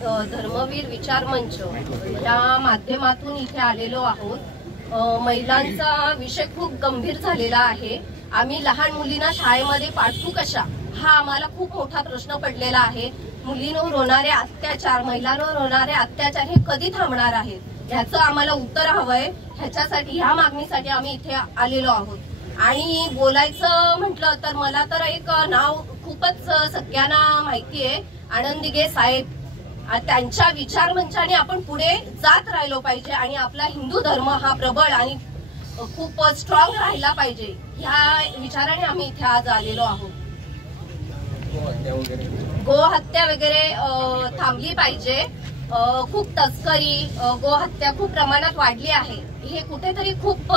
धर्मवीर विचार मंच या माध्यमातून इथे आलेलो आहोत। महिलांचा विषय खूप गंभीर झालेला आहे। आम्ही लहान मुलींना शाळेमध्ये पाठवू कशा हा आम्हाला खूप मोठा प्रश्न पडलेला आहे। मुलींवर होणारे अत्याचार, महिलांवर होणारे अत्याचार हे कधी थांबणार आहेत, ह्याचं आम्हाला उत्तर हवंय। ह्याच्यासाठी ह्या मागणीसाठी आम्ही इथे आलेलो आहोत। आणि बोलायचं म्हटलं तर मला तर एक नाव खूपच सगळ्यांना माहिती आहे, आनंद दिघे साहेब। त्यांच्या विचार मंचाने आपण पुढे जात राहिलो पाहिजे आणि आपला हिंदू धर्म हा प्रबळ आणि खूप स्ट्रॉंग राहिला पाहिजे, ह्या विचाराने आम्ही इथे आज आलेलो आहोत। गोहत्या वगैरे थांबली पाहिजे। खूप तस्करी, गोहत्या खूप प्रमाणात वाढली आहे। हे कुठेतरी खूप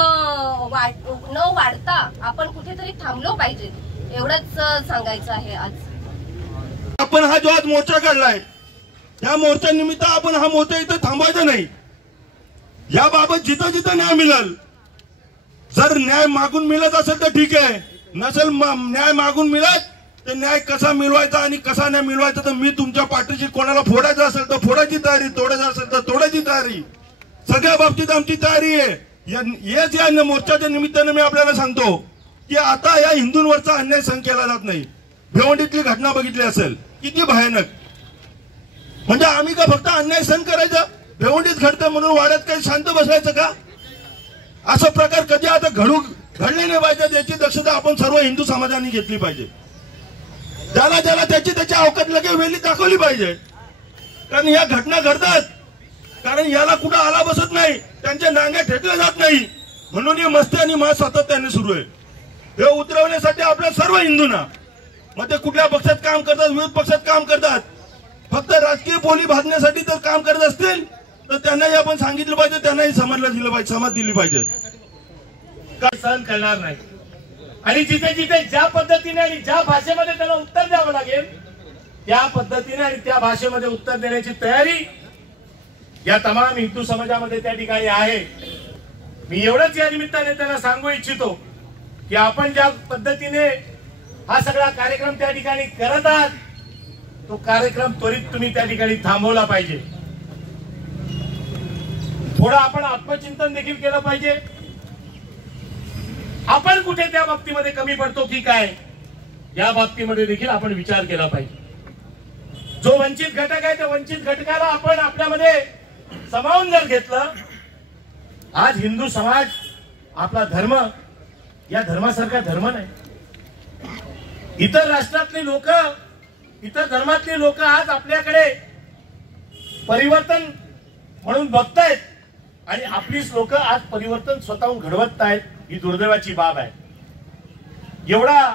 न वाढता आपण कुठेतरी थांबलो पाहिजे, एवढंच सांगायचं आहे। आज आपण हा जो आज मोर्चा काढलाय, त्या मोर्चा निमित्त आपण हा मोर्चा इथं थांबवायचा नाही। याबाबत जिथं जिथं न्याय मिळेल, जर न्याय मागून मिळत असेल तर ठीक आहे, नसेल न्याय मागून मिळत तर न्याय कसा मिळवायचा आणि कसा नाही मिळवायचा तर मी तुमच्या पाठीशी, कोणाला फोडायचं असेल तर फोडायची तयारी, तोडायचं असेल तर तोडायची तयारी, सगळ्या बाबतीत आमची तयारी आहे। या मोर्चाच्या निमित्ताने मी आपल्याला सांगतो की आता या हिंदूंवरचा अन्याय सहन केला जात नाही। भिवंडीतली घटना बघितली असेल, किती भयानक। म्हणजे आम्ही का फक्त अन्याय सहन करायचा, भिवंडीत घडतं म्हणून वाड्यात काही शांत बसायचं का? असा प्रकार कधी आता घडले नाही पाहिजे, याची दक्षता आपण सर्व हिंदू समाजाने घेतली पाहिजे। ज्याला ज्याला त्याची अवकात लगे वेळी दाखवली पाहिजे, कारण या घटना घडतात, कारण याला कुठं आला बसत नाही, त्यांच्या नांग्या ठेकल्या जात नाही, म्हणून हे मस्ती आणि मास सातत्याने सुरू आहे। हे उतरवण्यासाठी आपल्या सर्व हिंदूंना, मग ते कुठल्या पक्षात काम करतात, विरोध पक्षात काम करतात, फक्त राजकीय पोली भाजण्यासाठी जर काम करत असतील तर त्यांनाही आपण सांगितलं पाहिजे, त्यांनाही समजलं दिलं पाहिजे, समज दिली पाहिजे। सहन करणार नाही आणि जिथे जिथे ज्या पद्धतीने आणि ज्या भाषेमध्ये त्याला उत्तर द्यावं लागेल त्या पद्धतीने आणि त्या भाषेमध्ये उत्तर देण्याची तयारी या तमाम हिंदू समाजामध्ये त्या ठिकाणी आहे। मी एवढंच या निमित्ताने त्यांना सांगू इच्छितो की आपण ज्या पद्धतीने हा सगळा कार्यक्रम त्या ठिकाणी करत आहात, तो कार्यक्रम त्वरित तुम्ही त्या ठिकाणी थांबवला पाहिजे। थोडं आपण आत्मचिंतन देखील केलं पाहिजे। आपण कुठे त्या बाबतीमध्ये कमी पडतो की काय, या बाबतीमध्ये देखील आपण विचार केला पाहिजे। जो वंचित घटक आहे त्या वंचित घटकाला आपण आपल्यामध्ये सामावून जर घेतलं, आज हिंदू समाज, आपला धर्म या धर्मासारखा धर्म नाही। इतर राष्ट्रातली लोक, इतर धर्मातली लोक आज आपल्याकडे परिवर्तन म्हणून बघतायत आणि आपलीच लोक आज परिवर्तन स्वतःहून घडवत आहेत, ही दुर्दैवाची बाब आहे। एवढा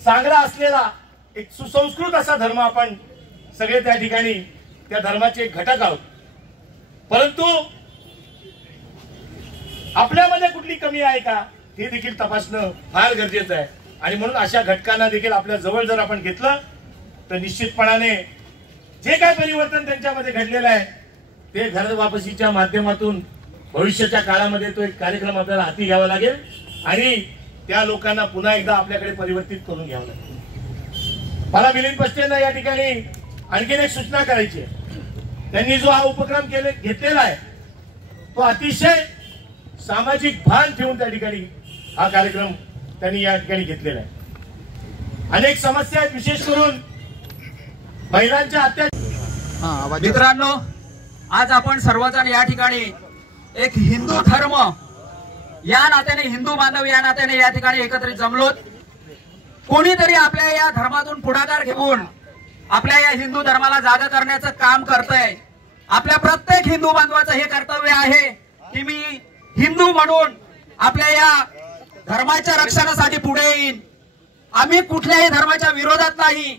चांगला असलेला एक सुसंस्कृत असा धर्म आपण सगळे त्या ठिकाणी त्या धर्माचे एक घटक आहोत, परंतु आपल्यामध्ये कुठली कमी आहे का हे देखील तपासणं फार गरजेचं आहे। आणि म्हणून अशा घटकांना देखील आपल्या जवळ जर आपण घेतलं तर निश्चितपणाने जे काय परिवर्तन त्यांच्यामध्ये घडलेलं आहे ते घर वापसीच्या माध्यमातून भविष्याच्या काळामध्ये तो एक कार्यक्रम आपल्याला हाती घ्यावा लागेल आणि त्या लोकांना पुन्हा एकदा आपल्याकडे परिवर्तित करून घ्यावं लागेल। मला मिलिंद पस्तेंना या ठिकाणी आणखीन एक सूचना करायची आहे। त्यांनी जो हा उपक्रम घेतलेला आहे तो अतिशय सामाजिक भान ठेवून त्या ठिकाणी हा कार्यक्रम त्यांनी या ठिकाणी घेतलेला आहे। अनेक समस्या आहेत, विशेष करून महिलांच्या अत्याचार। मित्रांनो, आज आपण सर्वजण या ठिकाणी एक हिंदू धर्म या नात्याने, हिंदू बांधव या नात्याने या ठिकाणी एकत्रित जमलोत। कोणीतरी आपल्या या धर्मातून पुढाकार घेऊन आपल्या या हिंदू धर्माला जागा करण्याचं काम करतंय। आपल्या प्रत्येक हिंदू बांधवाचं हे कर्तव्य आहे की मी हिंदू म्हणून आपल्या या धर्माच्या रक्षणासाठी पुढे येईन। आम्ही कुठल्याही धर्माच्या विरोधात नाही,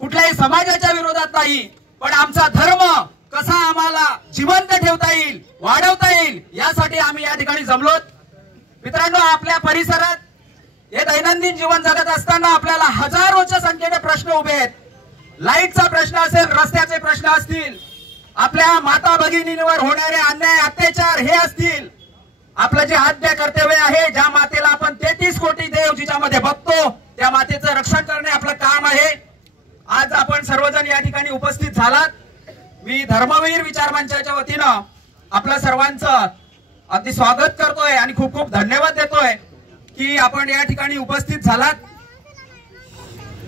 कुठल्याही समाजाच्या विरोधात नाही, पण आमचा धर्म कसा आम्हाला जिवंत ठेवता येईल, वाढवता येईल, यासाठी आम्ही या ठिकाणी जमलोत। मित्रांनो, आपल्या परिसरात हे दैनंदिन जीवन जगत असताना आपल्याला हजारोच्या संख्येने प्रश्न उभे आहेत। लाईटचा प्रश्न असेल, रस्त्याचे प्रश्न असतील, आपल्या माता भगिनींवर होणारे अन्याय अत्याचार हे असतील, आपलं जे आद्य कर्तव्य आहे, ज्या मातेला आपण 33 कोटी देव जिच्यामध्ये बघतो, त्या मातेचं रक्षण करणे आपलं काम आहे। आज आपण सर्वजण या ठिकाणी उपस्थित झालात मी धर्मवीर विचार मंचाच्या वतीनं आपल्या सर्वांचं अगदी स्वागत करतोय आणि खूप खूप धन्यवाद देतोय की आपण या ठिकाणी उपस्थित झालात.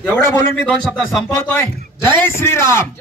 एवढं बोलून मी 2 शब्द संपवतोय. जय श्रीराम.